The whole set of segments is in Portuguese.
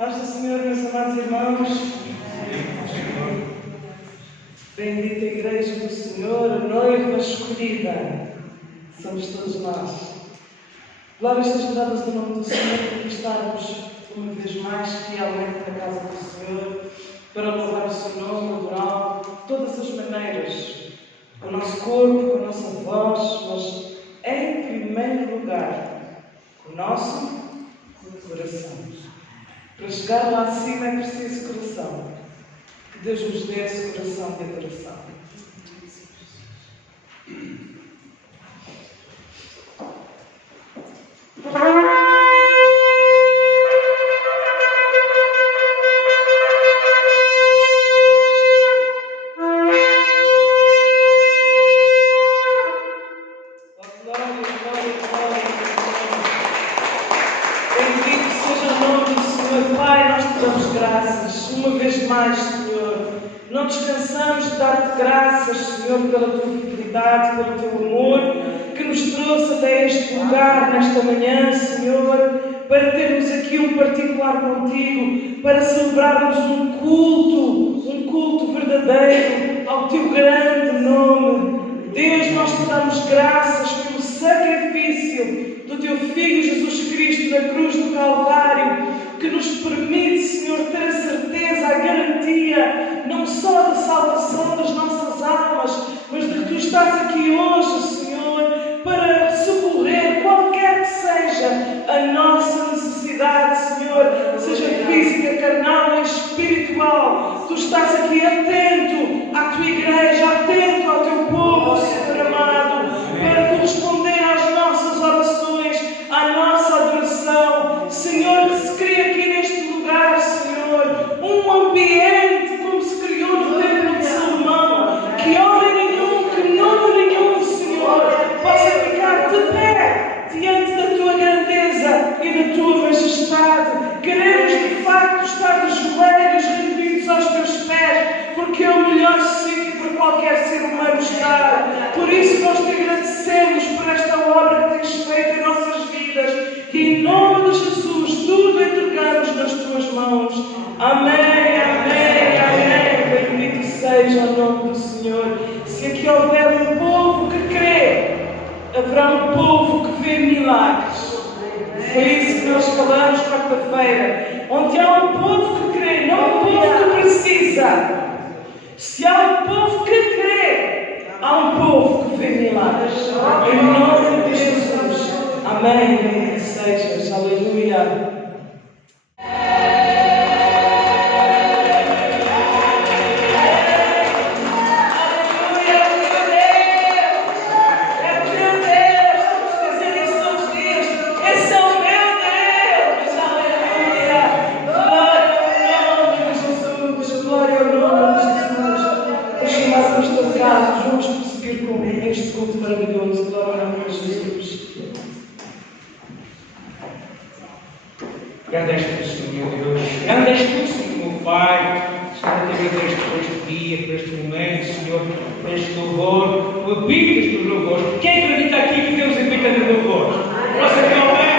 Paz do Senhor, meus amados irmãos. Bendita a Igreja do Senhor, a noiva escolhida. Somos todos nós. Glórias sejam dadas ao nome do Senhor por estarmos uma vez mais fielmente na casa do Senhor para louvar o seu nome, adorá-lo de todas as maneiras, com o nosso corpo, com a nossa voz, mas em primeiro lugar, com o nosso coração. Para chegar lá acima é preciso coração. Que Deus nos dê esse coração de adoração. Não descansamos de dar-te graças, Senhor, pela tua fidelidade, pelo teu amor, que nos trouxe até este lugar nesta manhã, Senhor, para termos aqui um particular contigo, para celebrarmos um culto verdadeiro ao teu grande nome. Deus, nós te damos graças pelo sacrifício do teu Filho Jesus Cristo na cruz do Calvário, que nos permite, Senhor, ter a certeza, a garantia, não só da salvação das nossas almas, mas de que tu estás aqui hoje, Senhor, para socorrer qualquer que seja a nossa necessidade, Senhor, seja física, carnal ou espiritual. Tu estás aqui atento à tua igreja, atento ao teu povo, Senhor amado, para corresponder às nossas orações, à nossa adoração. Senhor, que se crie aqui neste lugar, Senhor, um ambiente como se criou no templo de Salomão, que homem nenhum, que nome nenhum, Senhor, possa ficar de pé diante da tua grandeza e da tua majestade. Queremos de facto estar de joelhos rendidos aos teus pés, porque é o melhor sítio para qualquer ser humano estar. Por isso nós te agradecemos por esta obra que tens feito em nossas vidas, e em nome de Jesus tudo entregamos nas tuas mãos. Amém, amém, amém. Bendito seja o nome do Senhor. Se aqui houver um povo que crê, haverá um povo que vê milagres. Foi isso que nós falamos quarta-feira. Onde há um povo que crê, não um povo que precisa. Se há um povo que crê, há um povo que vê milagres. Em nome de Jesus. Amém. Bendito sejas. Aleluia. Vamos prosseguir com este culto maravilhoso. Glória ao nome de Jesus. Grande és tu, Senhor Deus. Grande és tu, Senhor Pai. Senhor, te agradeço por este dia, por este momento, Senhor, por este louvor. Tu habitas no louvor. Quem acredita aqui que Deus habita no louvor? Nossa, que amém.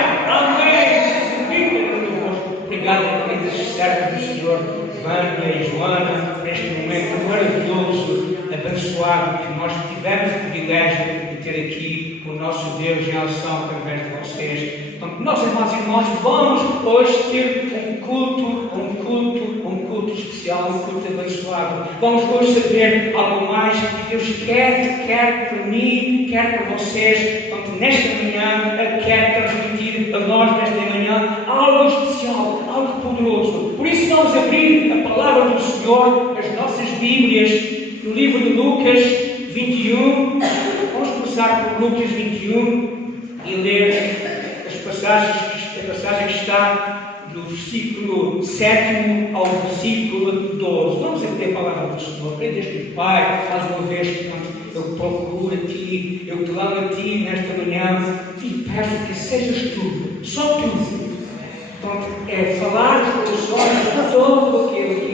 Jesus habita no louvor. Obrigado por esses servos do Senhor, Vânia e Joana, por este momento maravilhoso, abençoado, que nós tivemos o privilégio de ter aqui o nosso Deus em ação através de vocês. Então, nossos irmãos, vamos hoje ter um culto especial, um culto abençoado. Vamos hoje saber algo mais que Deus quer por mim, quer por vocês. Então, nesta manhã, Ele quer transmitir a nós, nesta manhã, algo especial, algo poderoso. Por isso, vamos abrir a palavra do Senhor, as nossas Bíblias, no livro de Lucas 21. Vamos começar por Lucas 21 e ler a passagem que está do versículo 7 ao versículo 12. Vamos até a palavra do Senhor. Prendeste, Pai, mais uma vez, eu procuro a Ti, eu clamo a Ti nesta manhã e peço que sejas Tu, só Tu. Então, é falar com os olhos de todo aquele que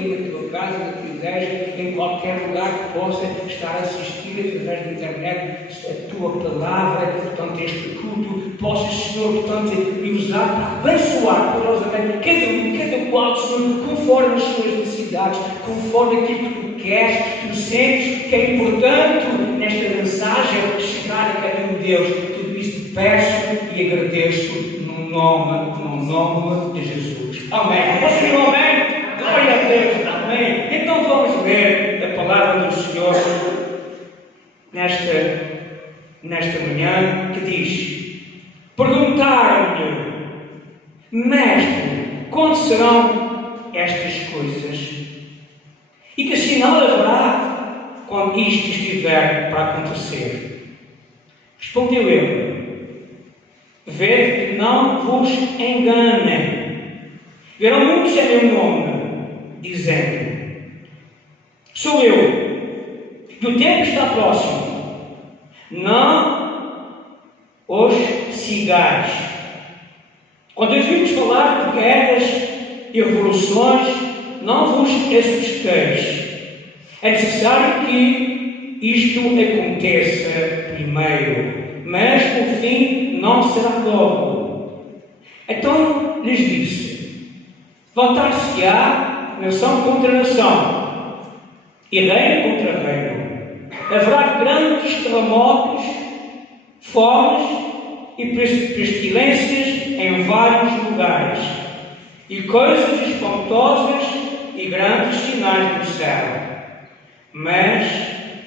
casa, da tua igreja, em qualquer lugar que possa estar a assistir através da internet, a tua palavra, portanto, este culto, possas, Senhor, portanto, e usar para abençoar poderosamente cada qual, Senhor, conforme as suas necessidades, conforme aquilo que tu queres, tu sentes que é importante nesta mensagem chegar a cada um de Deus. Tudo isso te peço e agradeço no nome de Jesus. Amém. Posso dizer um amém? Glória a Deus. Amém. Então vamos ler a palavra do Senhor nesta manhã, que diz: perguntaram-lhe, Mestre, quando serão estas coisas? E que sinal haverá quando isto estiver para acontecer? Respondeu ele: vede que não vos enganem. Verão muitos em meu nome, dizendo: sou eu, e o tempo está próximo. Não os sigais. Quando ouvimos falar de guerras e revoluções, não vos assusteis. É necessário que isto aconteça primeiro, mas o fim não será logo. Então lhes disse: levantar-se-á nação contra nação, e reino contra reino. Haverá grandes terremotos, fomes e pestilências em vários lugares, e coisas espantosas e grandes sinais do céu. Mas,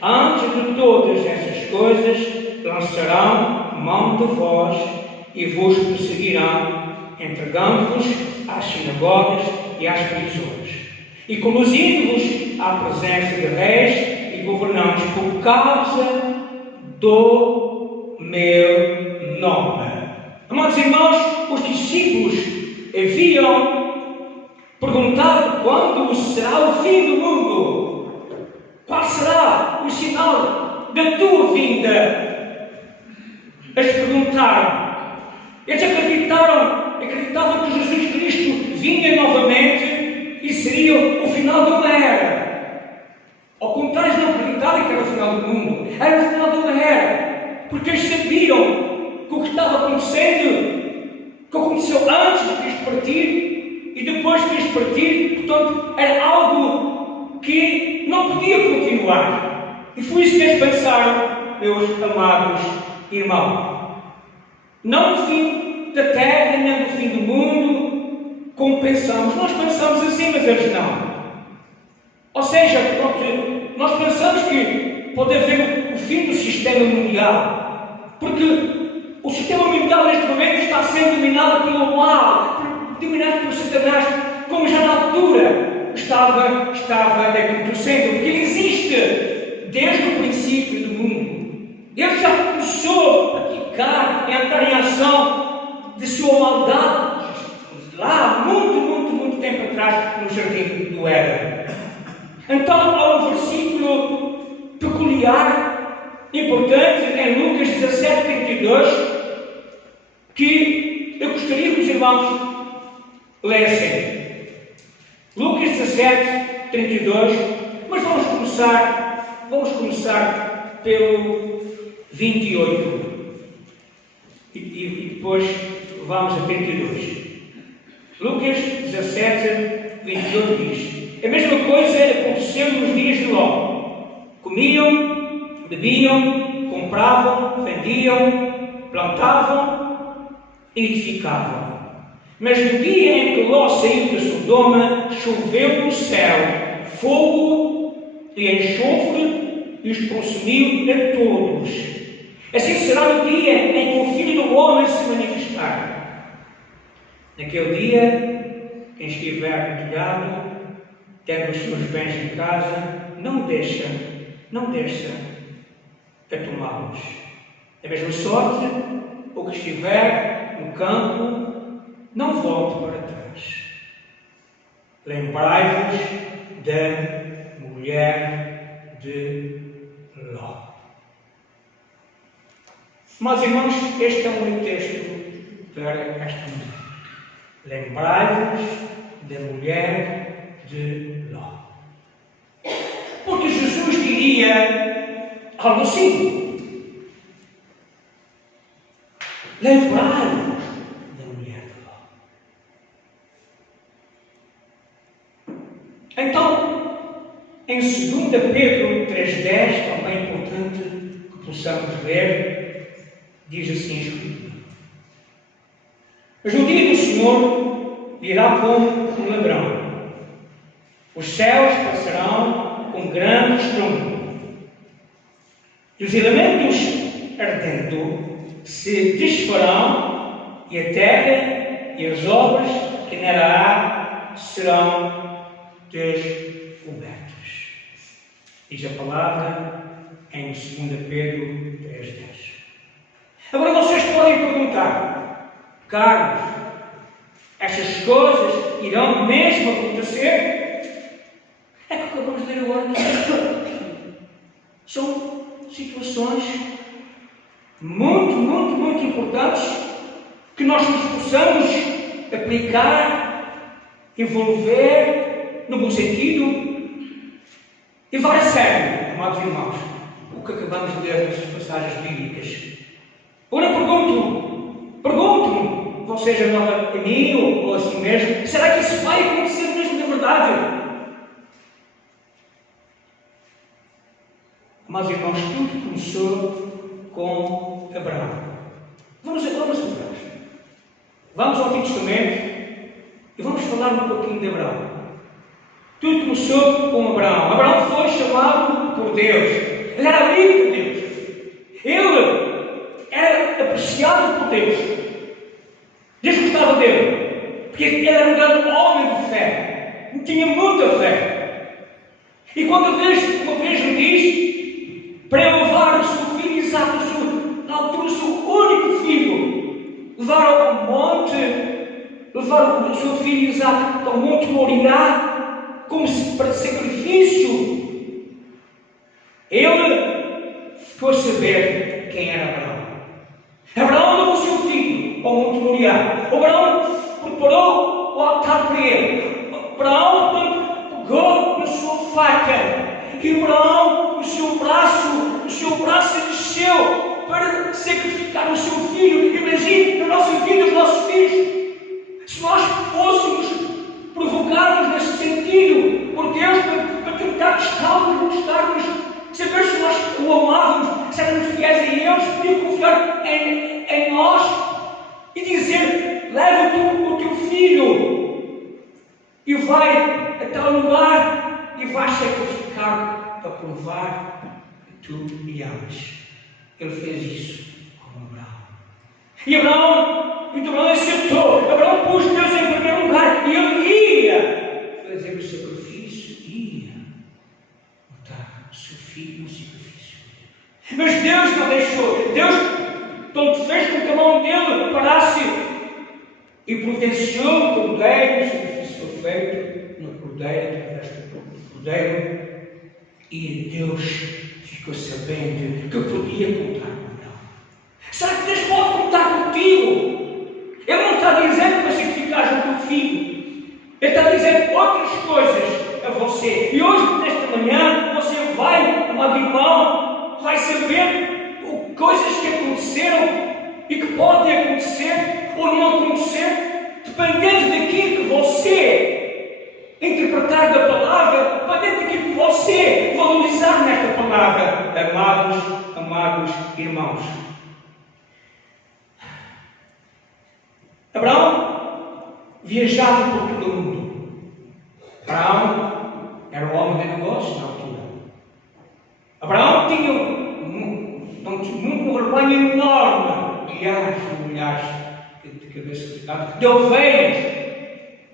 antes de todas essas coisas, lançarão mão de vós e vos perseguirão, entregando-vos às sinagogas e às prisões, e conduzindo-vos à presença de reis e governantes por causa do meu nome. Amados irmãos, os discípulos haviam perguntado quando será o fim do mundo. Qual será o sinal da tua vinda? Eles perguntaram. Eles acreditavam que Jesus Cristo vinha novamente e seria o final de uma era. Ao contrário, não acreditavam que era o final do mundo. Era o final de uma era. Porque eles sabiam que o que estava acontecendo, que aconteceu antes de Cristo partir e depois de Cristo partir, portanto, era algo que não podia continuar. E foi isso que eles pensaram, meus amados irmãos. Não no fim da terra, nem no fim do mundo, como pensamos. Nós pensamos assim, mas eles não. Ou seja, nós pensamos que pode haver o fim do sistema mundial, porque o sistema mundial neste momento está sendo dominado pelo mal, dominado por Satanás, como já na altura estava acontecendo, porque ele existe desde o princípio do mundo. Ele já começou a ficar, a entrar em ação de sua maldade lá, muito tempo atrás, no jardim do Éden. Então há um versículo peculiar, importante, em Lucas 17:32, que eu gostaria que os irmãos lessem. Lucas 17:32, mas vamos começar pelo 28 e depois vamos a 32. Lucas 17:28 diz: a mesma coisa aconteceu nos dias de Ló. Comiam, bebiam, compravam, vendiam, plantavam e edificavam. Mas no dia em que Ló saiu de Sodoma, choveu do céu fogo e enxofre e os consumiu a todos. Assim será no dia em que o Filho do Homem se manifestar. Naquele dia, quem estiver no telhado, tendo os seus bens em casa, não deixa a tomá-los. Da mesma sorte, o que estiver no campo, não volte para trás. Lembrai-vos da mulher de Ló. Mas, irmãos, este é um texto para esta manhã. Lembrai-vos da mulher de Ló. seria algo assim: lembrar da mulher de Ló. Então, em 2 Pedro 3,10, também é importante que possamos ler, diz assim a Escritura: mas no dia do Senhor virá como um ladrão. Os céus passarão com grande estrondo, e os elementos ardendo se desfarão, e a terra e as obras que nela há serão descobertas. Diz a palavra em 2 Pedro 3,10. Agora vocês podem perguntar: Carlos, estas coisas irão mesmo acontecer? É que acabamos de ler agora. São situações muito importantes que nós nos possamos aplicar, envolver, no bom sentido, e levar a sério, amados irmãos, o que acabamos de ler nessas passagens bíblicas. Agora pergunto-me, vocês agora a mim ou a si mesmo, será que isso vai acontecer mesmo de verdade? Mas, irmãos, tudo começou com Abraão. Vamos atrás. Vamos ao Antigo Testamento e vamos falar um pouquinho de Abraão. Tudo começou com Abraão. Abraão foi chamado por Deus. Ele era amigo de Deus. Ele era apreciado por Deus. Deus gostava dele, porque ele era um grande homem de fé. Tinha muita fé. E quando Deus uma vez lhe diz para ele levar o seu filho Isaque, na altura o seu único filho, levar ao monte, levar o seu filho Isaque ao monte Moriá, como para sacrifício, ele ficou a saber quem era Abraão. Abraão levou o seu filho ao monte Moriá. Abraão preparou o altar para ele. Abraão pegou na sua faca. E Abraão, o seu braço desceu para sacrificar o seu filho. Imagine na nossa vida os nossos filhos. Se nós fôssemos provocados nesse sentido por Deus para tentar testá-los, saber se nós o amávamos, se éramos fiéis a Ele, se podia confiar em nós e dizer: leva tu o teu filho e vai a tal lugar e vais sacrificar para provar que tu me amas. Ele fez isso com Abraão. E Abraão aceitou. Abraão pôs Deus em primeiro lugar e ele ia fazer o sacrifício, ia botar o seu filho no sacrifício. Mas Deus não deixou. Deus tanto fez com que a mão dele parasse e providenciou o cordeiro. O sacrifício foi feito no cordeiro, através do cordeiro, e Deus ficou sabendo que podia contar com Abraão. Será que Deus pode contar contigo? Ele não está dizendo para sacrificar o teu filho. Ele está dizendo outras coisas a você. E hoje, nesta manhã, você vai, amado irmão, vai saber coisas que aconteceram e que podem acontecer ou não acontecer, dependendo daquilo que você interpretar da palavra, dependendo daquilo que você valorizar nesta palavra, amados irmãos. Abraão viajava por todo o mundo. Abraão era um homem de negócios na altura. Abraão tinha uma vergonha enorme, milhares de cabeças de gado, de ovelhas.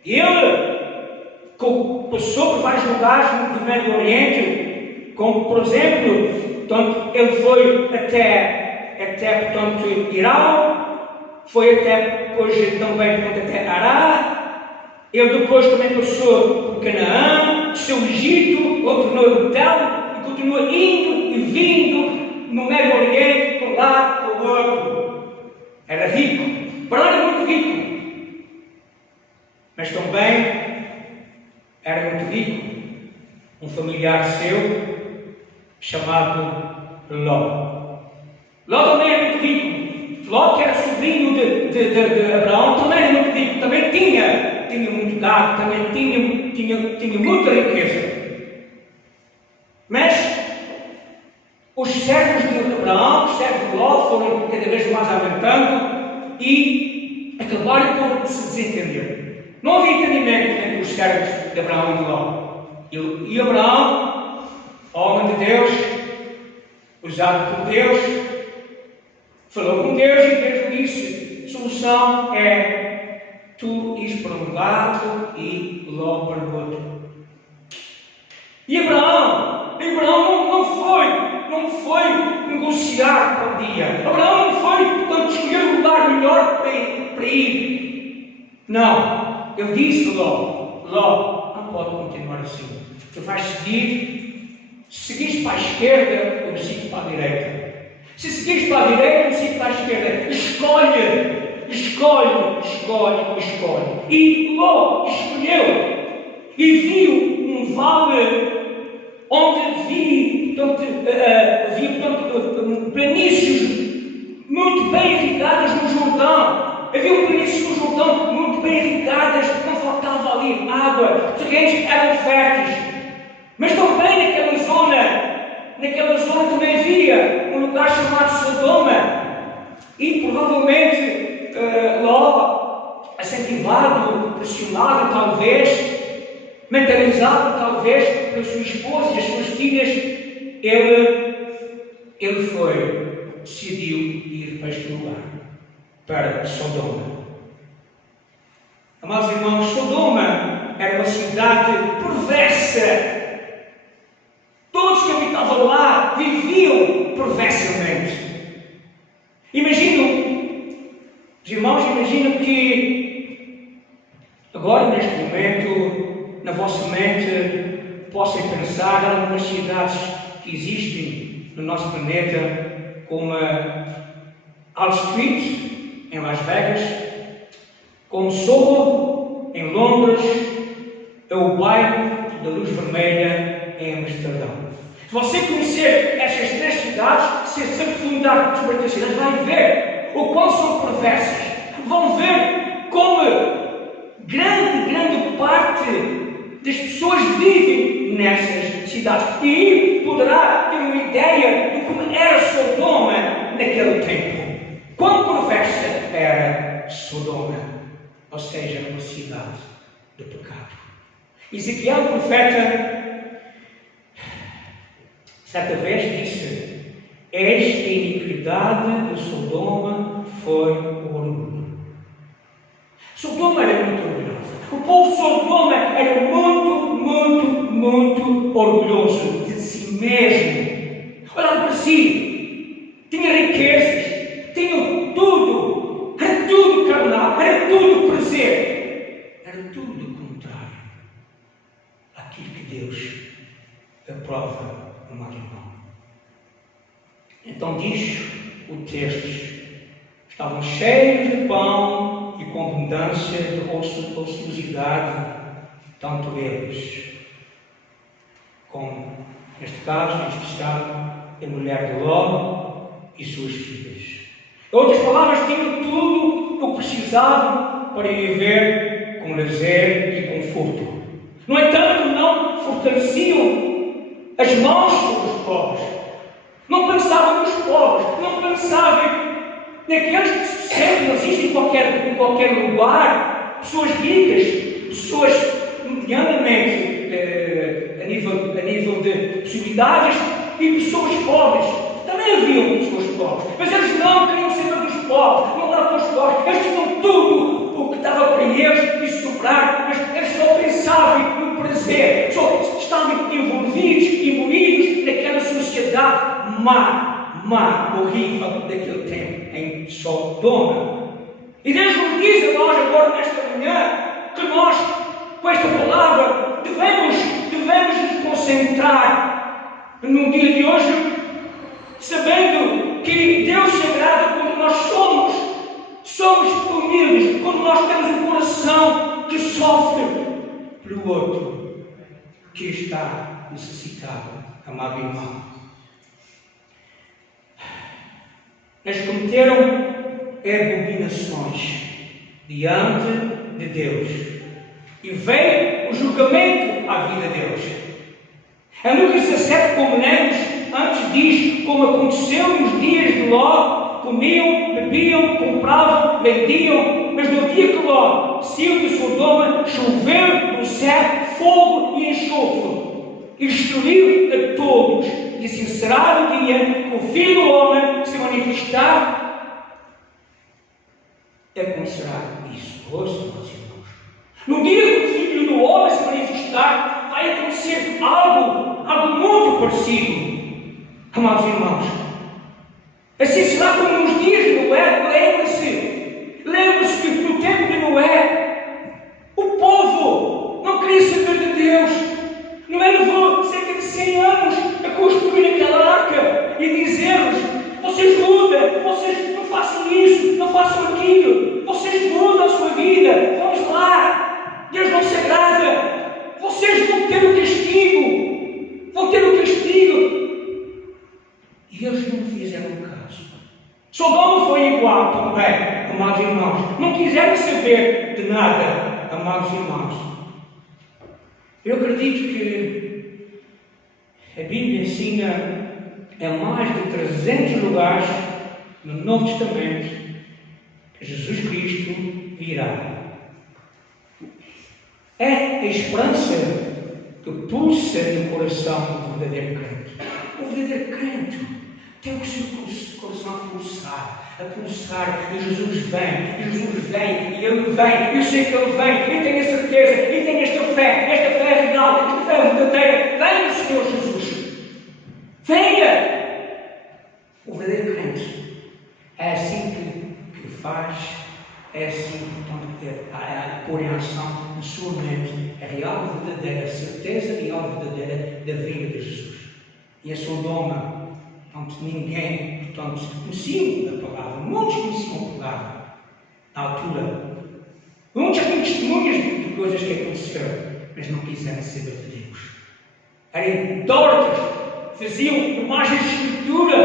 Ele passou por vários lugares do Médio Oriente, como por exemplo, ele foi até Irão, foi depois também até Ará. Ele depois também passou por Canaã, desceu o Egito, tornou Betel, e continua indo e vindo no Médio Oriente, por lá, por outro. Era rico, para lá era muito rico, mas também era muito rico. Um familiar seu chamado Ló. Ló também é muito rico. Ló, que era sobrinho de Abraão, também era muito rico. Também tinha muito gado, também tinha muita riqueza. Mas os servos de Abraão, os servos de Ló, foram cada vez mais aumentando e acabaram por se desentender. Não havia entendimento entre os servos de Abraão e de Ló. E Abraão, homem de Deus, usado por Deus, falou com Deus e Deus disse: a solução é tu ires para um lado e Ló para o outro. E Abraão não foi negociar para o dia. Abraão não foi quando escolher o lugar melhor para ir. Não. Ele disse: Ló, não pode continuar assim. Tu vais seguir. Se seguires para a esquerda, eu sigo para a direita. Se seguires para a direita, eu sigo para a esquerda. Escolhe. E Ló escolheu. E viu um vale onde havia planícies muito bem irrigadas no Jordão. Havia planícies no Jordão muito bem irrigadas, não faltava ali água, os terrenos eram férteis. Mas também naquela zona também havia um lugar chamado Sodoma. E provavelmente Ló, incentivado, pressionado talvez, mentalizado talvez pela sua esposa e as suas filhas, ele decidiu ir para este lugar, para Sodoma. Amados irmãos, Sodoma era uma cidade perversa. Todos que habitavam lá viviam perversamente. Os irmãos imaginam que agora, neste momento, na vossa mente, possam pensar em algumas cidades que existem no nosso planeta, como a Alice Street, em Las Vegas, como Soho, em Londres, ou o bairro da Luz Vermelha, em Amsterdão. Se você conhecer estas três cidades, se aprofundar sobre estas cidades, vai ver o quão são perversas. Vão ver como grande parte das pessoas vivem nessas cidades. E aí poderá ter uma ideia de como era Sodoma naquele tempo. Quão perversa era Sodoma, ou seja, uma cidade de pecado. Ezequiel, o profeta, certa vez disse: eis a iniquidade de Sodoma foi o orgulho. Sodoma era muito orgulhosa. O povo de Sodoma era muito orgulhoso de si mesmo. Olhava para si, tinha riquezas, tinha tudo, era tudo carnal, era tudo prazer, era tudo contrário àquilo que Deus aprova no matrimônio. Então diz o texto: estavam cheios de pão e com abundância de ociosidade, tanto eles como, neste caso, em especial, a mulher de Ló e suas filhas. Em outras palavras, tinham tudo o que precisavam para viver com lazer e conforto. No entanto, não fortaleciam as mãos sobre os pobres. Não pensavam nos pobres, não pensavam naqueles que sempre existem em qualquer lugar, pessoas ricas, pessoas medianamente a nível de possibilidades, e pessoas pobres. Também haviam pessoas pobres, mas eles não queriam saber dos pobres, não davam para os pobres, eles tinham tudo o que dava para eles e sobrar, mas eles só pensavam no prazer, só estavam imbuídos naquela sociedade má, horrível daquele tempo, em Sodoma. E Deus nos diz a nós agora, nesta manhã, que nós, com esta palavra, devemos nos concentrar no dia de hoje, sabendo que Deus se agrada quando nós somos humildes, quando nós temos um coração que sofre pelo outro, que está necessitado, amado irmão. mas cometeram abominações diante de Deus. E veio o julgamento à vida deles. Em Lucas 17, como lemos, antes diz como aconteceu nos dias de Ló: comiam, bebiam, compravam, vendiam, mas no dia que Ló saiu de Sodoma, choveu do céu fogo e enxofre, e destruiu a todos. E assim será o dia que o Filho do Homem se manifestar. Acontecerá isso. Ouçam, meus irmãos. No dia que o Filho do Homem se manifestar, vai acontecer algo muito parecido. Amados irmãos, assim será como nos dias de Noé. Lembre-se que no tempo de Noé, o povo não queria saber de Deus. Noé levou cerca de 100 anos a construir aquela arca e dizer-nos: vocês mudam, vocês não façam isso, não façam aquilo, vocês mudam a sua vida, vamos lá, Deus não se agrada, vocês vão ter o castigo, E eles não fizeram caso. Sodoma foi igual também, amados irmãos. Não quiseram saber de nada, amados irmãos. Eu acredito que a Bíblia ensina em mais de 300 lugares no Novo Testamento que Jesus Cristo virá. É a esperança que pulsa no coração do verdadeiro crente. O verdadeiro crente tem o seu coração a pulsar, e Jesus vem, e Ele vem, eu sei que Ele vem, eu tenho a certeza, eu tenho esta fé real, esta fé verdadeira. Venha, Senhor Jesus, venha! O verdadeiro crente é assim que faz, é assim que pôr em ação na sua mente a real verdadeira certeza, a real verdadeira da vinda de Jesus. E a Sodoma, ninguém, conhecia a palavra, muitos conheciam a palavra na altura. Muitos tinham testemunhas de coisas que aconteceram, mas não quiseram saber de Deus. Eram idólatras, faziam imagens de escultura.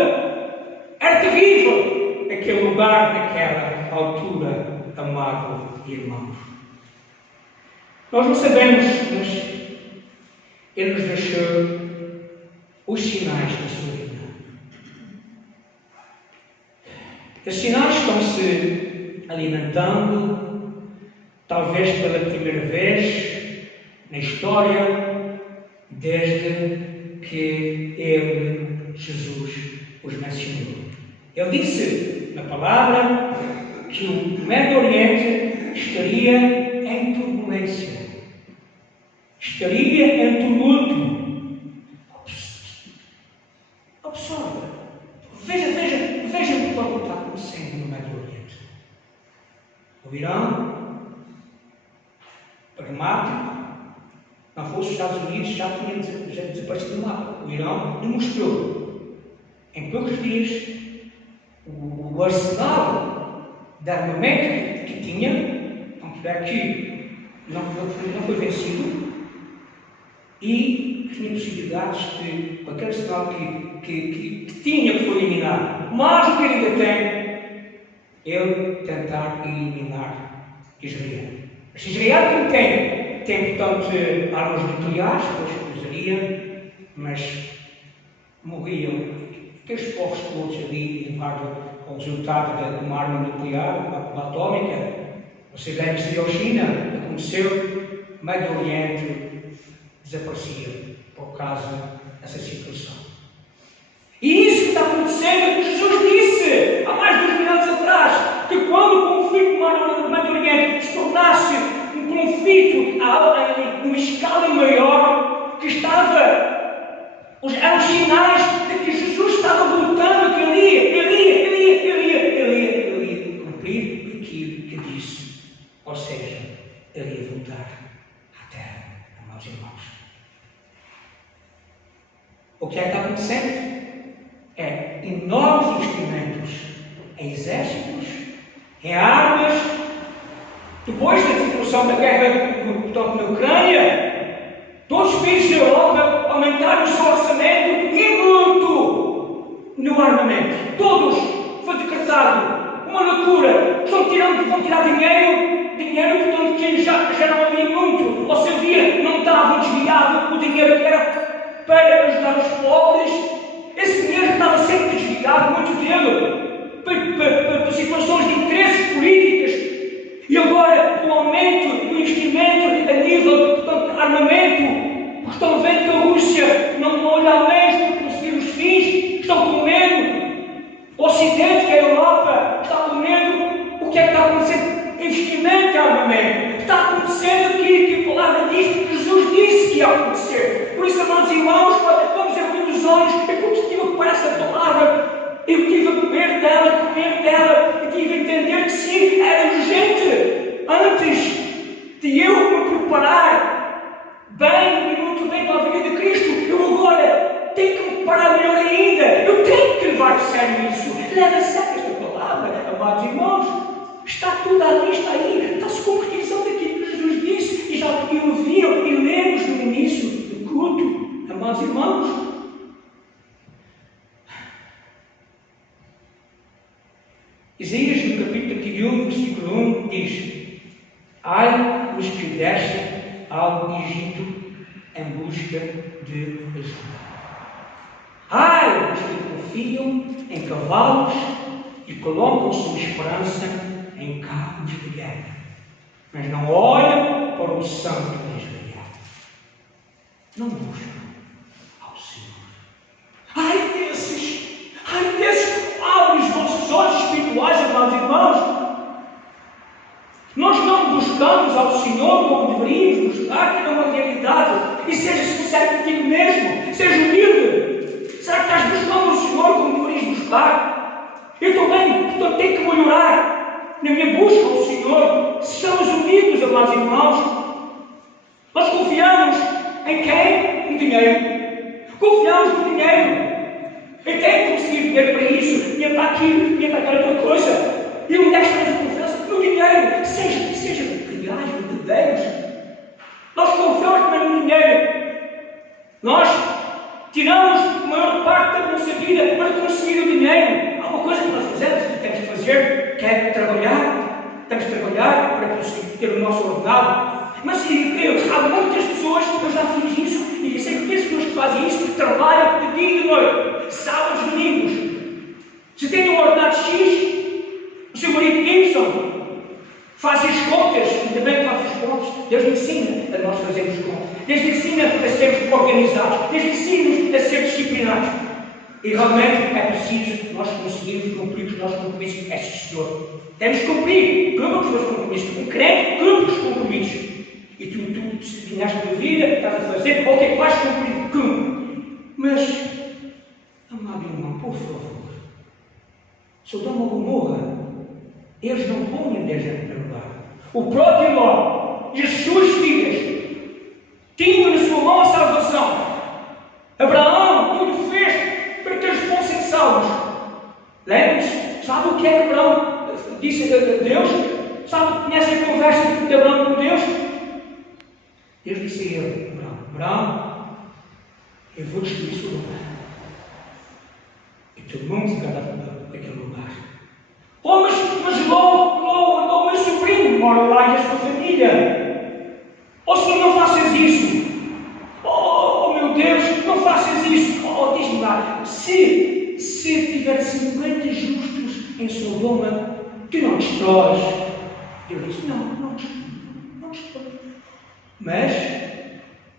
Era terrível aquele lugar naquela altura, amados irmãos. Nós não sabemos, mas Ele nos deixou os sinais da sua vida. Os sinais estão-se alimentando, talvez pela primeira vez na história, desde que Ele, Jesus, os mencionou. Ele disse na palavra que o Médio Oriente estaria em turbulência, estaria em tumulto. Observe, veja o que está acontecendo no Médio Oriente. O Irã, pragmático, não fosse os Estados Unidos, já tinha desaparecido do mapa. O Irã demonstrou, em poucos dias, o arsenal de armamento que tinha, que não foi vencido, e tinha possibilidades de qualquer arsenal que tinha que foi eliminado. Mas o que ele ainda tem, ele tentar eliminar Israel. Mas Israel não tem portanto, armas nucleares, pois usaria, mas morriam. Aqueles povos todos ali levaram ao resultado de uma arma nuclear, uma atômica. Vocês lembram-se de Hiroshima? Aconteceu, o Médio Oriente desaparecia por causa dessa situação. E isso que está acontecendo, Jesus disse há mais de 2000 anos atrás, que quando o conflito no Médio Oriente se tornasse um conflito numa escala maior, que eram os sinais de que Jesus estava voltando, que ele ia cumprir aquilo que disse. Ou seja, ele ia voltar à terra, amados irmãos. O que é que está acontecendo? É enormes investimentos em exércitos, em armas. Depois da situação da guerra na Ucrânia, todos os países da Europa aumentaram o seu orçamento e muito no armamento. Todos. Foi decretado já não havia muito, ou se havia, não estava desviado o dinheiro que era para ajudar os pobres. Esse dinheiro estava sempre desviado, muito dele, para situações de interesses políticos. E agora, o aumento do investimento a nível de armamento, estão vendo que a Rússia não olha além para conseguir os fins, estão com medo. O Ocidente, que é a Europa, está com medo. O que é que está acontecendo? Investimento em armamento. Está acontecendo aquilo que a palavra diz, que Jesus disse que ia acontecer. Por isso, amados irmãos, vamos abrir os olhos. É quando estive a preparar essa palavra, eu estive a comer dela, e tive a entender que sim, era urgente. Antes de eu me preparar bem e muito bem para a vida de Cristo, eu agora tenho que me preparar melhor ainda. Eu tenho que levar a sério isso. Leva a sério esta palavra, amados irmãos. Está tudo ali, está aí. Está-se concretizando aquilo que Jesus disse. E já ouviram e lemos no início do culto, amados irmãos. Isaías, no capítulo 31, versículo 1, diz: ai dos que descem ao Egito em busca de ajuda. Ai dos que confiam em cavalos e colocam sua esperança em carros de guerra, mas não olham para o Santo de Israel. Não buscam ao Senhor. Ai desses que abrem os vossos olhos espirituais, amados irmãos. Nós não buscamos ao Senhor como deveríamos buscar, que é uma realidade. E seja sincero contigo mesmo, seja humilde. Será que estás buscando o Senhor como deverias buscar? Eu também tenho que melhorar na minha busca ao Senhor. Se estamos unidos, amados irmãos, nós confiamos em quem? No dinheiro. Confiamos no dinheiro. Eu tenho que conseguir dinheiro para isso, e para aquilo, e para aquela outra coisa. E eu deixo a confiança no dinheiro, seja reais, verdadeiros. Nós confiamos também no dinheiro. Nós tiramos a maior parte da nossa vida para conseguir o dinheiro. Há uma coisa que nós fazemos, que temos que fazer, que é trabalhar. Temos que trabalhar para conseguir ter o nosso ordenado. Mas há muitas pessoas, eu já fiz isso, e sei que tem pessoas que fazem isso, que trabalham de dia e de noite, sábados e domingos. Se tem um ordenado X, o seu marido Gibson faz as contas, ainda bem que faz as contas. Deus nos ensina a nós fazermos contas. Deus nos ensina a sermos organizados. Deus nos ensina a ser disciplinados. E realmente é preciso nós conseguirmos cumprir os nossos compromissos. É, Senhor. Temos que cumprir. Cumpre os nossos compromissos. Um crente cumpre os compromissos. E tu disciplinaste a tua vida, estás a fazer, ok, vais cumprir. Cumpre. Mas, amado irmão, por favor, Sodoma e Gomorra, eles não põem Deus em primeiro lugar. O próprio Ló e as suas filhas tinham na sua mão a salvação. Abraão tudo fez para que eles fossem salvos. Lembra-se? Sabe o que é que Abraão disse a Deus? Sabe, conhece a conversa de Abraão com Deus? Deus disse a ele: Abraão, eu vou destruir o lugar. E todo mundo se cada daquele lugar. Oh, mas Ló, meu sobrinho, mora lá e a sua família. Oh, Senhor, não faças isso. Oh, meu Deus, não faças isso. Oh, diz-me lá, se tiver 50 justos em Sodoma, tu não destróis. Deus disse: não destrói. Mas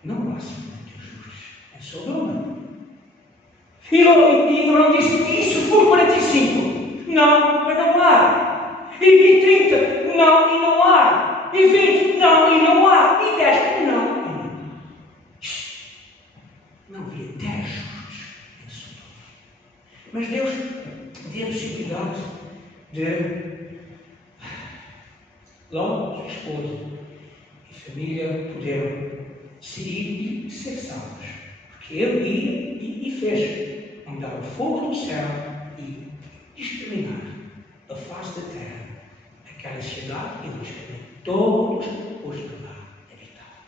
não há 50 justos em Sodoma. E Abraão disse: e se for 45? Não, mas não há. E 30? Não, e não há. E 20? Não, e não há. E 10? Não. Não havia 10 justos em Sodoma. Mas Deus deu a possibilidade de Ló, sua esposa e família puderam sair e ser salvos. Porque ele ia e fez mandar o fogo do céu e exterminar a face da terra, aquela cidade e logicamente todos os que lá habitavam.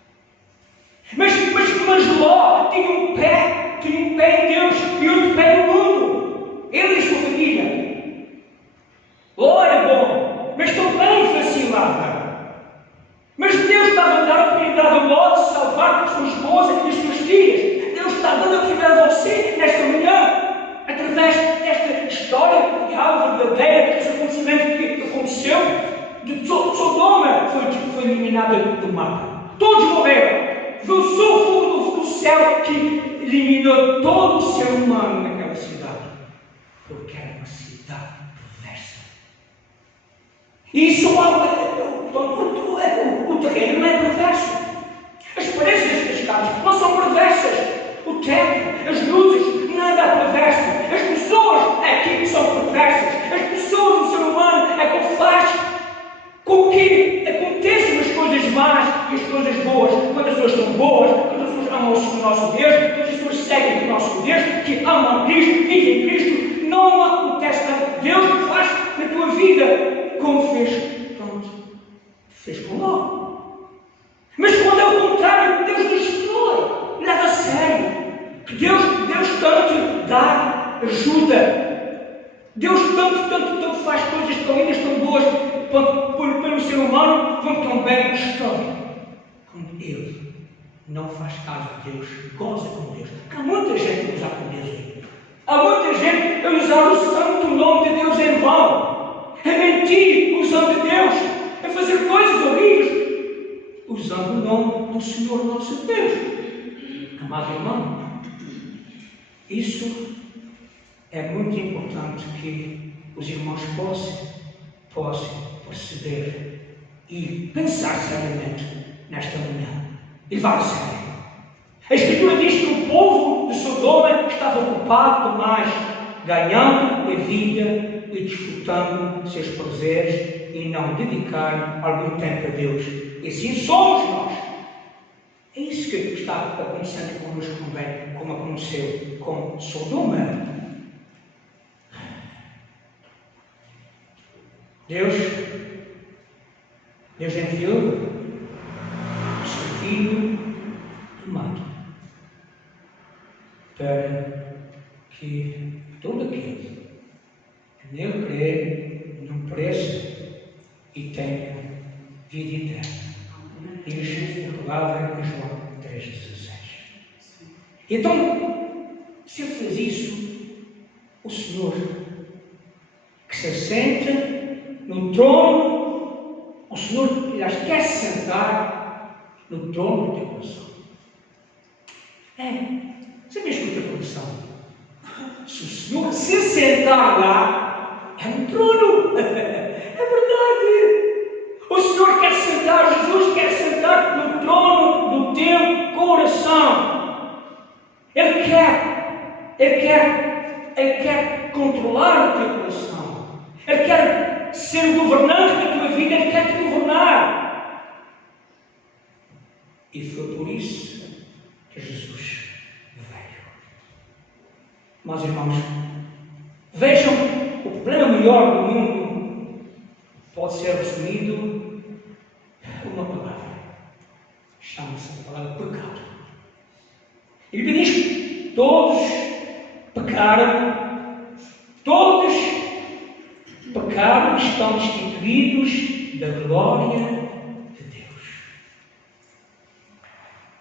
Mas Ló tinha um pé em Deus e outro pé no mundo. Ele e sua família. Ló era bom, mas também vacilava. Mas Deus estava verdadeira dos acontecimentos que aconteceu, de Sodoma foi eliminada do mapa. Todos morreram. Viu só o fogo do céu que eliminou todo o ser humano naquela cidade. Porque era uma cidade perversa. E isso o terreno não é perverso. As paredes das casas não são perversas. O teto, as luzes, nada é perverso. As pessoas aqui que são perversas. As pessoas, o ser humano, é que faz com que aconteçam as coisas más e as coisas boas. Quando as pessoas são boas, quando as pessoas amam o nosso Deus, quando as pessoas seguem o nosso Deus, que amam a Cristo, vivem em Cristo, não acontece nada. Deus faz na tua vida como fez com Ló. Mas quando é o contrário, Deus destrói, leva a sério. Deus tanto dá ajuda. Deus tanto faz coisas tão lindas, tão boas pelo ser humano, como também destrói. Como Ele não faz caso de Deus, goza com Deus. Porque há muita gente a usar com Deus. Há muita gente a usar o santo nome de Deus em vão. A mentir usando Deus. A fazer coisas horríveis usando o nome do Senhor nosso Deus. Amado irmão, isso é muito importante que os irmãos possam perceber e pensar seriamente nesta manhã e levar a sério. A Escritura diz que o povo de Sodoma estava ocupado demais, ganhando a vida e desfrutando seus prazeres e não dedicar algum tempo a Deus. E assim somos nós. É isso que está acontecendo connosco também, como aconteceu com Sodoma. Deus enviou o seu Filho amado para que todo aquele que nele crê não pereça e tenha vida eterna. Diz a palavra em João 3,16. Então, se ele fez isso, o Senhor, que se assenta no trono, o Senhor que já quer sentar no trono do teu coração. Você me escuta a coração? Se o Senhor se sentar lá, é um trono. É verdade. O Senhor quer sentar, Jesus quer sentar no trono do teu coração. Ele quer controlar o teu coração. Ele quer ser o governante da tua vida. Ele quer te governar. E foi por isso que Jesus veio. Meus irmãos, vejam, o problema maior do mundo pode ser resumido uma palavra. Chama-se a palavra pecado. E a Bíblia diz que todos pecaram e estão destituídos da glória de Deus.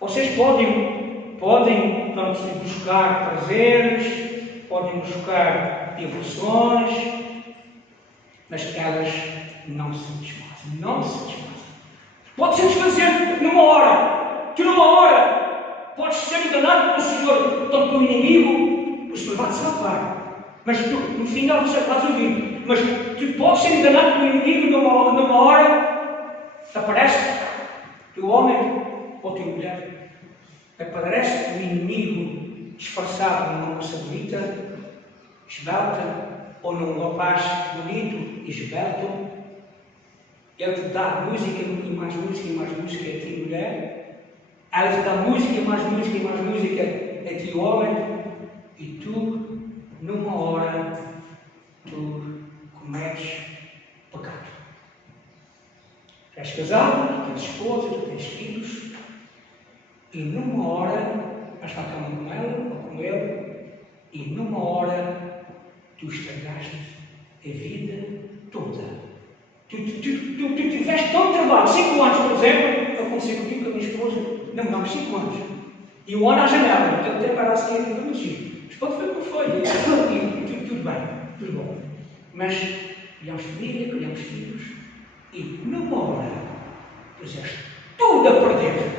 Vocês podem buscar prazeres, podem buscar diversões, mas elas não se satisfazem. Pode ser desfazer numa hora. Tu numa hora podes ser enganado pelo Senhor, tanto pelo inimigo, o Senhor vai te salvar. Mas tu, no final, você estás ouvindo. Mas tu podes ser enganado pelo inimigo numa hora. Aparece teu homem ou tua mulher. Aparece o inimigo disfarçado numa moça bonita, esbelta, ou num rapaz bonito e esbelto. Ele te dá música e mais música e mais música a ti, mulher. Ela te dá música e mais música e mais música a ti, homem. E tu, numa hora, tu cometes pecado. Tu és casado, tu tens esposa, tu tens filhos. E numa hora, vais para a cama com ela ou com ele. E numa hora, tu estragaste a vida toda. Tu tiveste tanto trabalho, 5 anos, por exemplo, aconteceu comigo com a minha esposa, não, 5 anos. E um ano à janela, até parece que foi muito giro. Mas pode ver como foi. E tudo bem, tudo bom. Mas criamos família, criamos filhos, e numa hora puseste tudo a perder,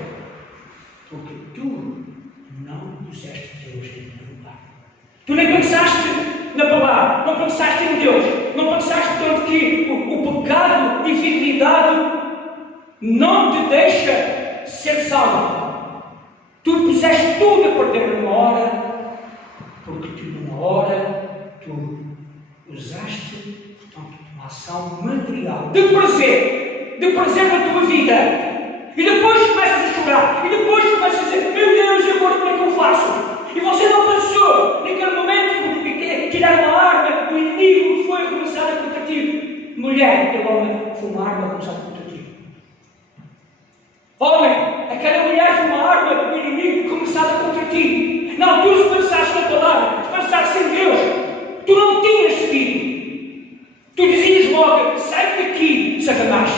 porque tu não puseste Deus em primeiro lugar. Tu nem pensaste na palavra, não pensaste em Deus, não pensaste tanto que o pecado e a infidelidade não te deixa ser salvo. Tu puseste tudo a perder numa hora, porque tu numa hora tu usaste, portanto, uma ação material de prazer na tua vida. E depois começas a chorar, e depois começas a dizer: meu Deus, agora como é que eu faço? E você não pensou naquele momento que tirar uma arma do inimigo que foi arremessada contra ti. Mulher, aquele homem foi uma arma arremessada contra ti. Homem, aquela mulher foi uma arma do inimigo arremessada contra ti. Na altura, se pensaste na palavra, se pensaste em Deus, tu não tinhas seguido. Tu dizias logo: sai daqui, Satanás.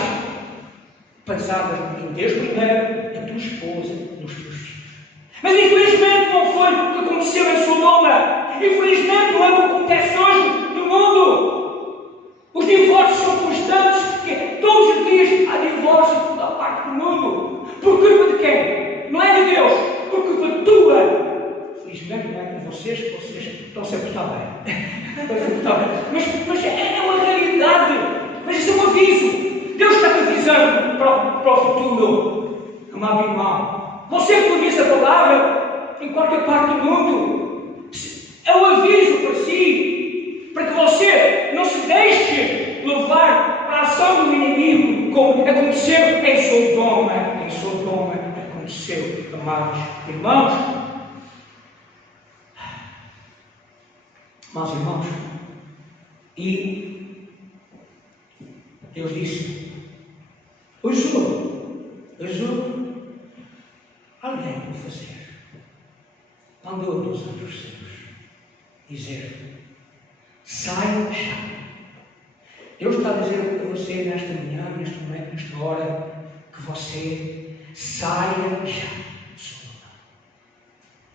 Pensavas em Deus primeiro, a tua esposa, nos teus filhos. Mas infelizmente não foi o que aconteceu em Sodoma. Infelizmente não é o que acontece hoje no mundo. Os divórcios são constantes, porque todos os dias há divórcio da parte do mundo. Por culpa de quem? Não é de Deus, por culpa tua. Felizmente não é com vocês estão sempre a portar bem. Mas é uma realidade. Mas isso é um aviso. Deus está te avisando para o futuro. Amado irmão, você que ouve essa palavra em qualquer parte do mundo, é um aviso para si, para que você não se deixe levar para a ação do inimigo, como aconteceu em Sodoma. Em Sodoma aconteceu, amados irmãos. Amados irmãos, e Deus disse: o juro, alguém vai fazer. Mandou dos anjos seus dizer: saia já. Deus está a dizer a você nesta manhã, neste momento, nesta hora, que você saia já de Sodoma.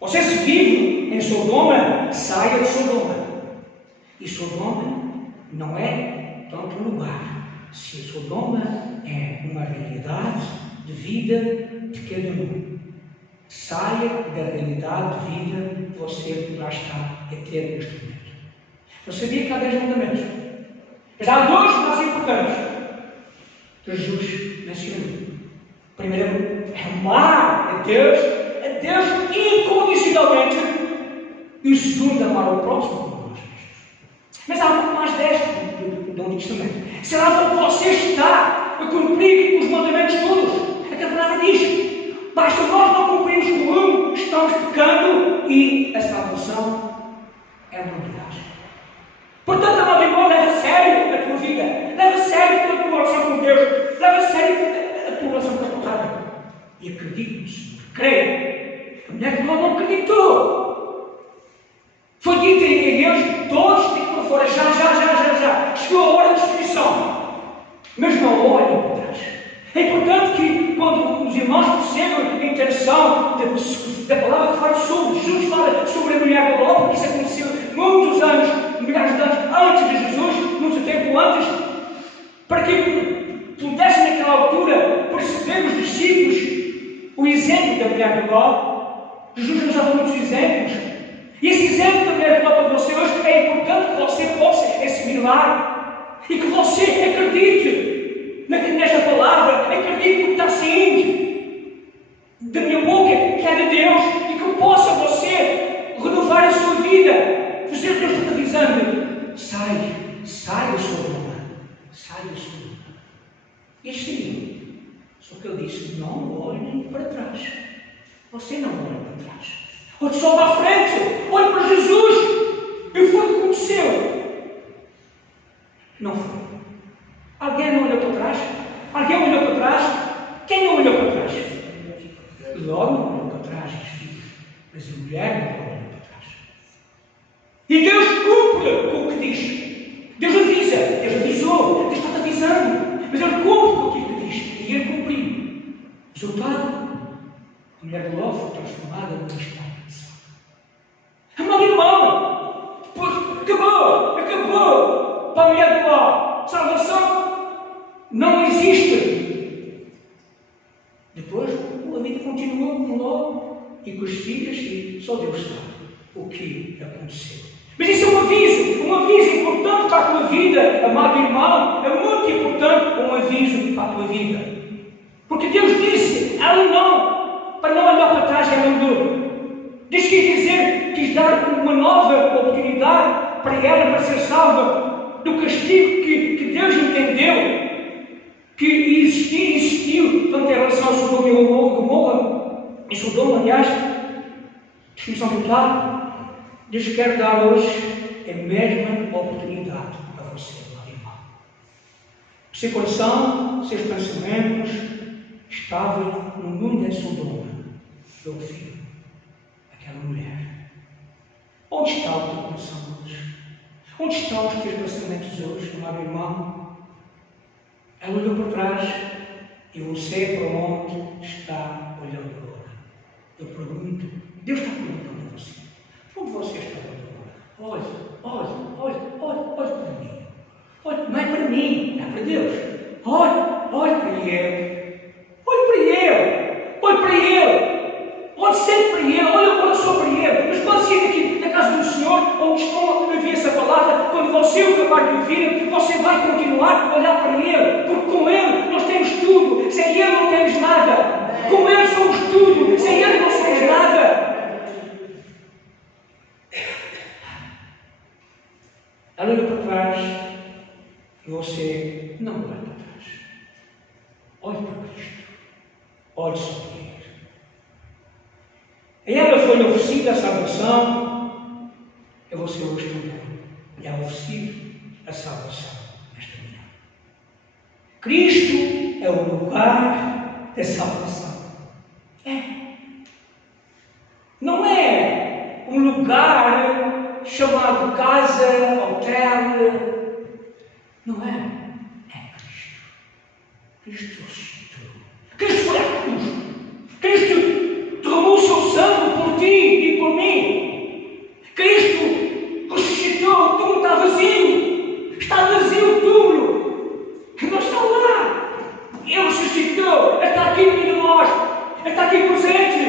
Você se vive em Sodoma, saia de Sodoma. E Sodoma não é tanto um lugar. Se Sodoma é uma realidade de vida de cada um, saia da realidade de vida que você lá está a ter neste momento. Eu sabia que há 10 mandamentos, mas há 2 mais importantes que Jesus mencionou. Primeiro, é amar a Deus incondicionalmente, e o segundo, amar o próximo como nós mesmos. Mas há muito mais 10 do Novo Testamento. Será que você está a cumprir os mandamentos todos? A palavra diz: basta nós não cumprirmos com um, estamos pecando, e a salvação é uma novidade. Portanto, amado irmão, leva a sério a tua vida, leva a sério a tua relação com Deus, leva a sério a tua relação com a palavra. E acredite no Senhor, creia. A mulher de Ló não acreditou. Foi dito em Deus: todos têm que ir para fora, já. Chegou a hora da destruição. Mas não olhem para trás. É importante que, quando os irmãos percebam a intenção da palavra que fala sobre, Jesus fala sobre a mulher de Ló, porque isso aconteceu muitos anos, milhares de anos antes de Jesus, muito tempo antes, para que pudesse naquela altura perceber os discípulos o exemplo da mulher de Ló. Jesus nos dá muitos exemplos. E esse exemplo da mulher de Ló para você hoje é importante que você possa assimilar e que você acredite nesta palavra, acredite no que está saindo da minha boca, que é de Deus, e que possa você renovar a sua vida. Você Deus está avisando: sai da Sodoma, sai da Sodoma. Este livro, só que ele disse: não olhem para trás. Você não olha para trás. Olhe só para a frente, olhe para Jesus. E foi o que aconteceu. Não foi. Alguém não olhou para trás? Alguém olhou para trás? Quem não olhou para trás? Ló não olhou para trás, mas a mulher não olhou para trás. E Deus cumpre com o que diz. Deus avisa, Deus avisou, Deus está avisando, mas Ele cumpre com o que diz. E Ele cumpriu. Resultado: a mulher de Ló foi transformada numa espada. Amado irmão, acabou. para a mulher do Ló. Salvação não existe. Depois, a vida continuou com Ló e com os filhos, e só Deus sabe o que aconteceu. Mas isso é um aviso importante para a tua vida, amado irmão. É muito importante um aviso para a tua vida. Porque Deus disse, ela não, para não olhar para trás, ela andou. Deus quis dizer, quis dar uma nova oportunidade para ela, para ser salva do castigo que Deus entendeu que existiu, tanto em relação a Sodoma e Gomorra, e Sodoma, aliás, destruição total. Deus quer dar hoje a mesma oportunidade a você, meu irmão. O seu coração, os seus pensamentos estavam no mundo de Sodoma, seu filho, aquela mulher. Onde está o teu coração hoje? Onde estão os teus pensamentos hoje, meu irmão? Ela olhou para trás e você para onde está olhando agora? Eu pergunto, Deus está perguntando a você. Onde você está agora? Olhe para mim. Olhe, não é para mim, é para Deus. Olhe para Ele. Olhe para Ele. Olhe sempre para Ele. Olha só para Ele. Mas quando sair aqui na casa do Senhor, onde estão a ouvir essa palavra, quando você o acabar de ouvir, você vai continuar a olhar para Ele. Porque com Ele nós temos tudo. Sem Ele não temos nada. Com Ele somos tudo. Sem Ele não somos nada. Ela olha para trás e você não olha para trás. Olhe para Cristo. Olhe sobre Ele. A ela foi oferecida a salvação. E você hoje também é oferecido a salvação nesta manhã. Cristo é o lugar da salvação. Não é um lugar chamado casa, hotel. Não é. É Cristo. Cristo ressuscitou. Cristo foi à cruz. Cristo derramou o seu sangue por ti e por mim. Cristo ressuscitou. O túmulo está vazio. Está vazio o túmulo. Não está lá. Ele ressuscitou. Ele está aqui no meio de nós. Ele está aqui presente.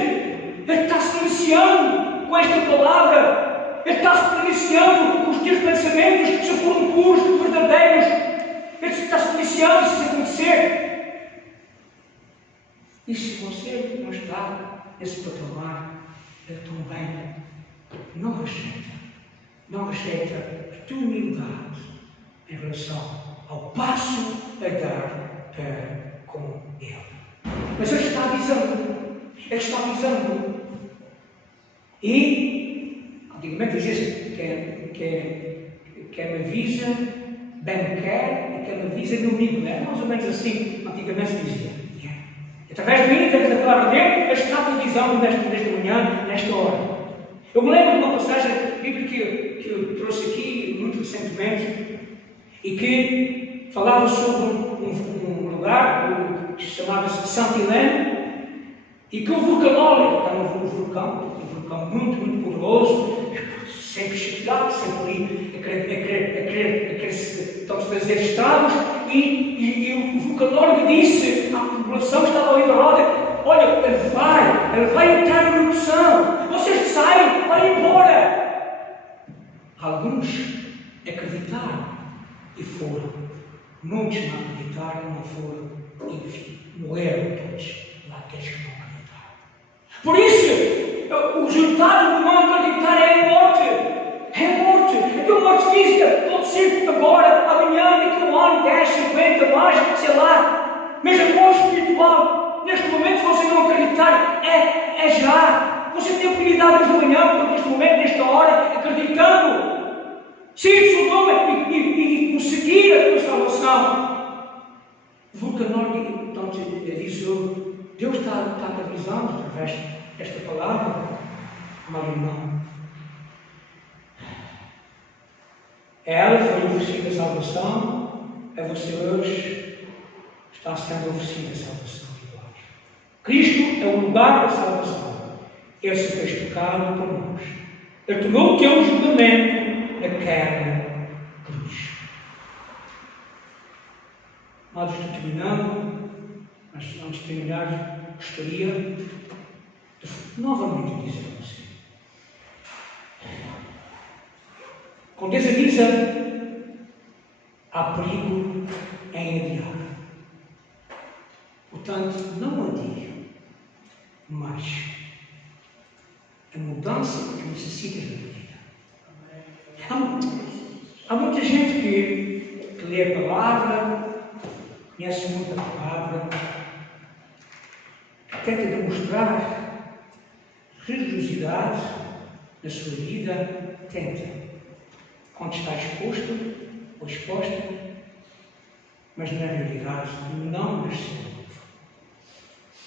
Ele está se iniciando com esta palavra. Ele está-se iniciando com os teus pensamentos, se forem puros, verdadeiros. Ele está-se iniciando se acontecer. E se você não está nesse patamar, ele também não rejeita a tua humildade em relação ao passo a dar para com Ele. Mas Ele está avisando. E antigamente dizia-se quem me avisa, bem me quer, e quem me avisa, meu amigo. Não é mais ou menos assim, antigamente se dizia. Através de mim, através da palavra dele, ele está avisando nesta manhã, nesta hora. Eu me lembro de uma passagem bíblica que eu trouxe aqui muito recentemente, e que falava sobre um lugar que chamava-se Saint-Hilaire, e que o vulcanólogo, era um vulcão muito poderoso, sempre chateado, sempre ali a querer fazer estragos, e o vulcanólogo disse à população que estava ali da roda: olha, ele vai entrar em erupção, vocês saem, vai embora. Alguns acreditaram e foram, muitos não acreditaram, não foram, enfim, morreram todos lá, aqueles que não acreditaram. Por isso, o resultado de não acreditar é a morte. É a morte. Então, a morte física pode ser agora, amanhã, daqui a um ano, 10, 50, mais, sei lá. Mas a morte espiritual, neste momento, se você não acreditar, é já. Você tem a oportunidade de amanhã, neste momento, nesta hora, acreditando. Sair de Sodoma e conseguir a tua salvação. O vulcanólogo, então, avisou. Deus está avisando através desta palavra, amado irmão. Ela foi oferecida a salvação, a você hoje está sendo oferecida a salvação igual. Cristo é o lugar da salvação. Ele se fez pecado por nós. Ele tomou o teu julgamento naquela cruz. Nós terminamos, mas antes de terminar, gostaria de novamente dizer a você. Com desavisa, há perigo em adiar. Portanto, não adie, mas a mudança que necessitas da vida. Há muita gente que lê a palavra, conhece muito a palavra, que tenta demonstrar religiosidade na sua vida, tenta. Quando está exposto ou exposta, mas na realidade não nasceu.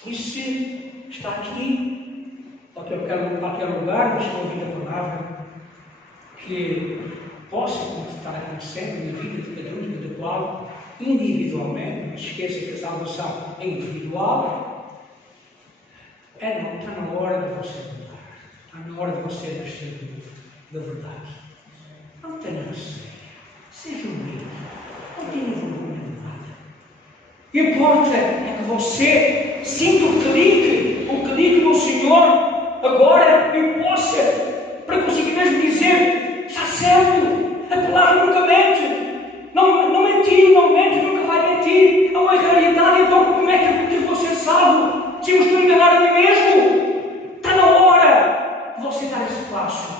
E se está aqui, para aquele lugar, mas ouvindo a palavra, que possa estar acontecendo na vida de cada um, de cada qual, individualmente, não esqueça que a salvação é individual, está na hora de você mudar, está na hora de você nascer da verdade. Não tenha receio, seja humilde, não tenha vergonha de nada. O que importa é que você sinta o clique do Senhor agora e possa, para conseguir mesmo dizer, está certo, a palavra nunca mente, não mentiu, não mente, nunca vai mentir, é uma realidade, então como é que você sabe se eu estou a enganar a mim mesmo? Está na hora de você dar esse passo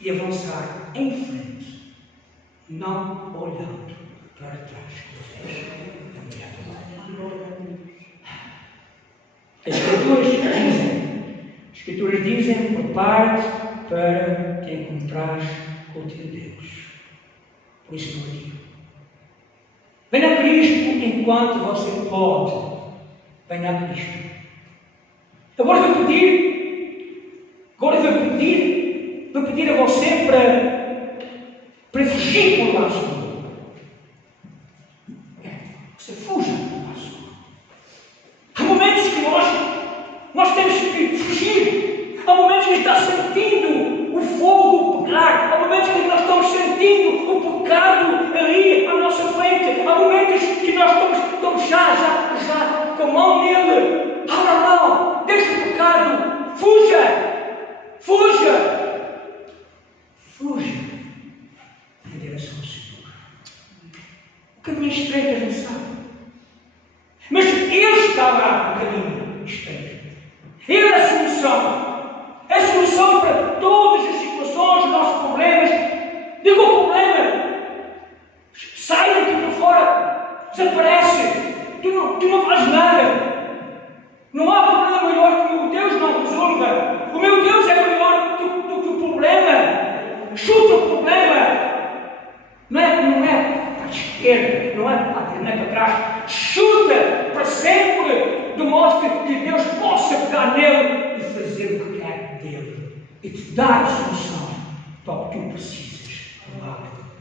e avançar em frente, não olhando para trás. As Escrituras dizem, prepare-te para te encontrares com o teu Deus. Por isso não digo. Venha a Cristo enquanto você pode. Venha a Cristo. Agora vou pedir a você para fugir por lá, Senhor. Você fuja por lá, Senhor. Há momentos que nós temos que fugir. Há momentos que está sentindo o fogo pegar. Há momentos que nós estamos sentindo o pecado ali à nossa frente. Há momentos que nós estamos já com a mão nele. Abra a mão, deixa o pecado. Fuja em direção ao Senhor. O caminho é estreito, a gente sabe. Mas Ele está lá no caminho estreito. Ele é a solução. É a solução para todas as situações, os nossos problemas. Diga o problema. Sai daqui para fora. Desaparece. Tu não fazes nada. Não há problema maior que o meu Deus não resolva. O meu Deus é maior do que o problema. Chuta o problema. Não é para a esquerda, não é para trás. Chuta para sempre, de modo que Deus possa pegar nele e fazer o que quer dele. E te dar a solução para o que tu precisas.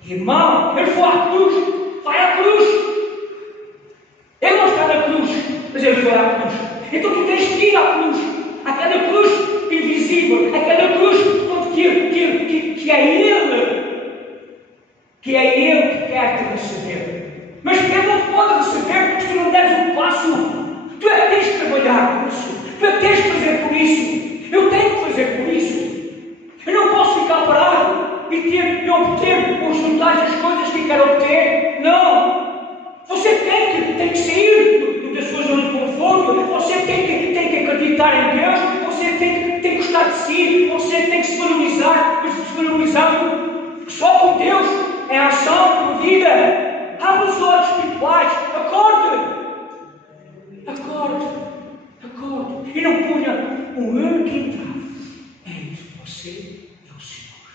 Irmão, ele foi à cruz. Vai à cruz. Ele não está na cruz, mas ele foi à cruz. Então tu tens que ir à cruz. Aquela cruz invisível. Aquela cruz que é Ele que quer te receber. Mas Ele não te pode receber se tu não deres um passo. Tu é que tens de trabalhar por isso. Tu é que tens de fazer por isso. Eu tenho que fazer por isso. Eu não posso ficar parado e obter ou juntar as coisas que quero obter. Não. Você tem que sair da sua zona de conforto. Você tem que acreditar em Deus. Você tem que gostar de si. Você tem que se valorizar. E se valorizar só com Deus é ação por vida. Abra os olhos espirituais. Acorde. E não ponha um único entrave entre você e o Senhor.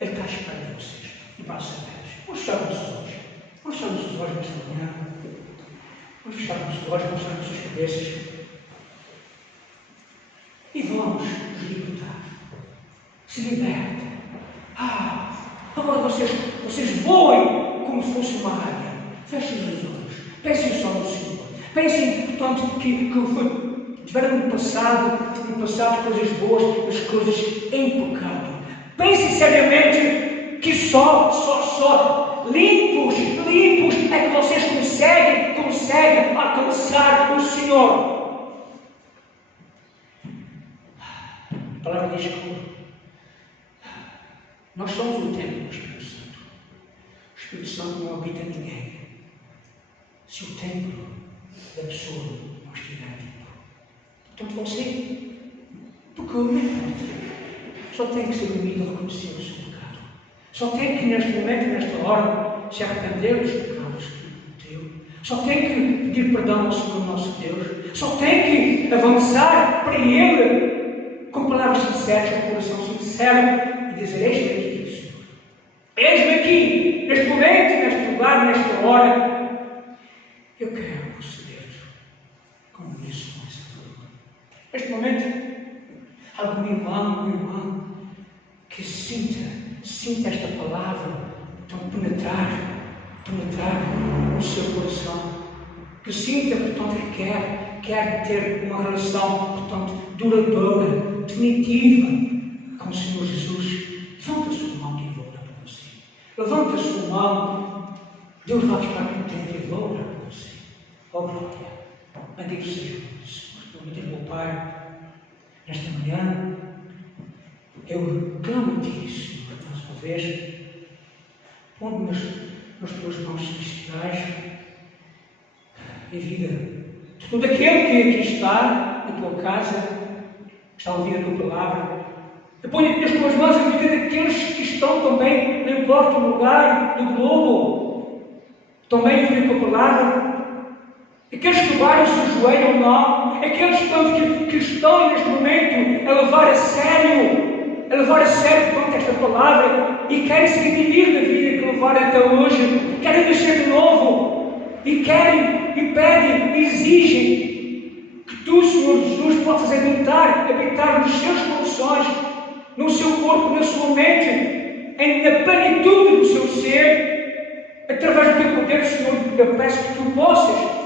Ele está à espera de vocês. E passa a Deus. Vamos fechar os olhos. Vamos fechar os olhos nesta manhã. Vamos fechar os olhos, vamos fechar as suas cabeças. E vamos nos libertar. Se libertem. Agora vocês voem como se fosse uma águia. Fechem os olhos. Pensem só no Senhor. Pensem, portanto, que tiveram no passado coisas boas, as coisas em pecado. Pensem seriamente que só limpos, é que vocês conseguem alcançar o Senhor. A palavra diz que nós somos o templo do Espírito Santo. O Espírito Santo não habita em ninguém se o templo da pessoa não estiver limpo. Portanto, você, porque só tem que ser humilde a reconhecer o seu pecado. Só tem que, neste momento, nesta hora, se arrepender dos pecados que cometeu. Só tem que pedir perdão ao Senhor nosso Deus. Só tem que avançar para Ele com palavras sinceras, com coração sincero e dizer: eis-me aqui, Senhor. Eis-me aqui, neste momento, neste lugar, nesta hora. Eu quero proceder como isso, com essa turma. Neste momento, algum irmão que sinta esta palavra tão penetrar no seu coração, que sinta, portanto, que quer ter uma relação, portanto, duradoura, definitiva com o Senhor Jesus. Levanta a sua mão e vou orar por você. Levanta a sua mão, Deus vai ficar contente e vou orar por você. Ó glória, bendito seja o Senhor, bendito meu Pai. Nesta manhã, eu clamo a Ti, Senhor, mais uma vez, ponho nas Tuas mãos celestiais a vida de todo aquele que aqui está, na Tua casa, que está a ouvir a Tua palavra. Eu ponho nas Tuas mãos a vida daqueles que estão também, não importa o lugar do globo, também a ouvir a Tua palavra. Aqueles que levaram o seu joelho ou não, aqueles que estão neste momento a levar a sério, portanto, esta palavra e querem se redimir da vida que levaram até hoje, querem nascer de novo e querem, e pedem, e exigem que Tu, Senhor Jesus, possas habitar nos seus corações, no seu corpo, na sua mente, na plenitude do seu ser, através do Teu poder, Senhor. Eu peço que Tu possas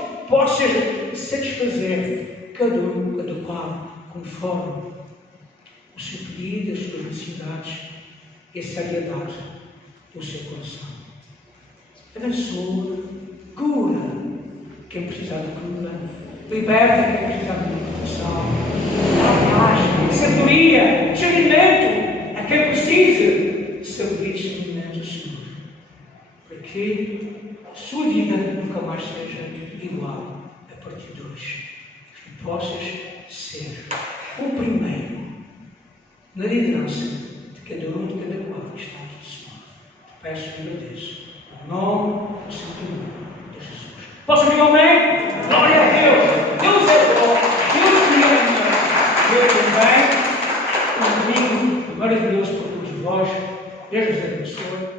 satisfazer cada qual conforme o seu pedido, as suas necessidades e a seriedade do seu coração. Abençoa, cura quem precisar de cura, liberta quem precisar de libertação, dá paz, sabedoria, discernimento a quem precisa de sabedoria e discernimento do Senhor, para que a sua vida nunca mais seja igual a partir de hoje. Que possas ser o primeiro na liderança de cada um, de cada qual que está aqui, Senhor. Te peço e agradeço. Em nome do Santo nome de Jesus. Posso dizer um amém? Glória a Deus! Deus é bom, Deus me ama, Deus também, um domingo maravilhoso para todos vós. Deus vos abençoe.